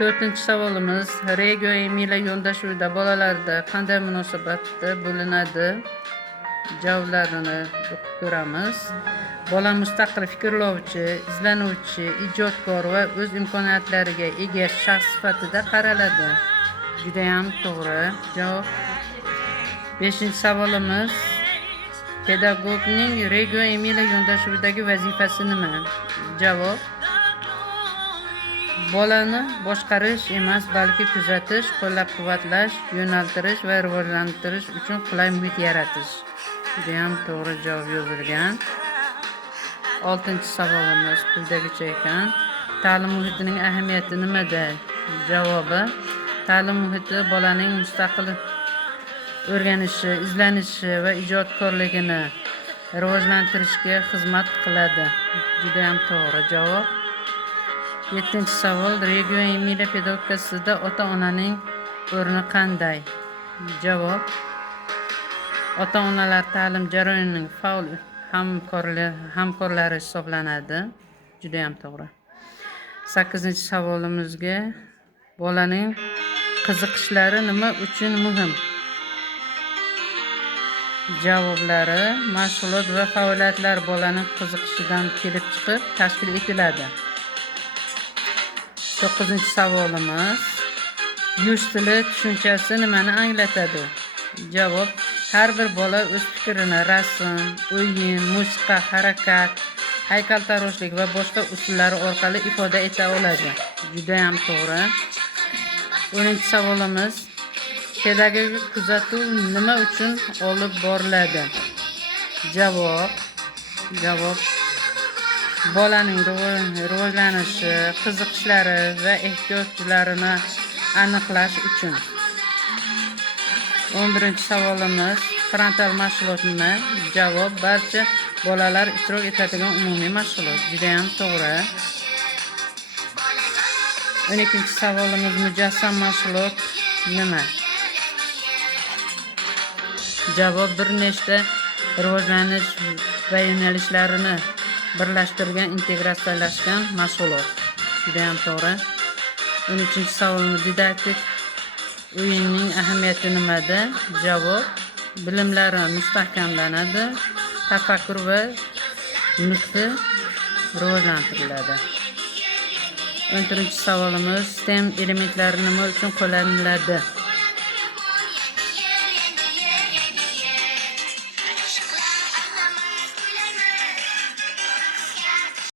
To'rtinchi savolimiz Rego Emila yondashuvida bolalarda qanday munosabatda bo'linadi? Javoblarini o'qib ko'ramiz. Bola mustaqil fikrlovchi, izlanuvchi, ijodkor va o'z imkoniyatlariga ega shaxs sifatida qaraladi. Juda ham to'g'ri javob. Beshinchi savolimiz pedagogning Rego Emila yondashuvidagi vazifasi nima? Javob. Bolani boshqarish emas, balki kuzatish, qo'llab-quvvatlash, yo'naltirish va rivojlantirish uchun qulay muhit yaratish. Juda ham to'g'ri javob yozilgan. Oltinchi savolimiz quyidagicha ekan. Ta'lim muhitining ahamiyati nimada? Javobi. Ta'lim muhiti bolaning mustaqil o'rganishi, izlanishi va ijodkorligini rivojlantirishga xizmat qiladi. Juda ham to'g'ri javob. Yettinchi savol Rego Emila pedagogikasida ota-onaning o'rni qanday? Javob. Ota-onalar ta'lim jarayonining faol hamkorlari hisoblanadi. Juda ham to'g'ri. 8-savolimizga bolaning qiziqishlari nima uchun muhim? Javoblari mashg'ulot va faoliyatlar bolaning qiziqishidan kelib chiqib tashkil etiladi. 9-savolimiz yuz tili tushunchasi nimani anglatadi? Javob. Har bir bola o'z fikrini rasm, o'yin, musiqa, harakat, haykaltaroshlik va boshqa usullari orqali ifoda eta oladi. Juda ham to'g'ri. 10-savolimiz pedagogik kuzatuv nima uchun olib boriladi? Javob. Bolaning rivojlanishi, qiziqishlari va ehtiyojlarini aniqlash uchun. 11-savolimiz frontal mashg'ulot nima? Javob. Barcha bolalar ishtirok etadigan umumiy mashg'ulot. Juda ham to'g'ri. 12-savolimiz mujassam mashg'ulot nima? Javob. Bir nechta rivojlanish va yo'nalishlarini birlashtirgan integratsiyalashgan mashg'ulot. Juda ham to'g'ri. 13-savolimiz didaktik o'yinning ahamiyati nimada? Javob. Bilimlari mustahkamlanadi, tafakkur va nutqi rivojlantiriladi. 14-savolimiz STEM elementlari nima uchun qo'llaniladi?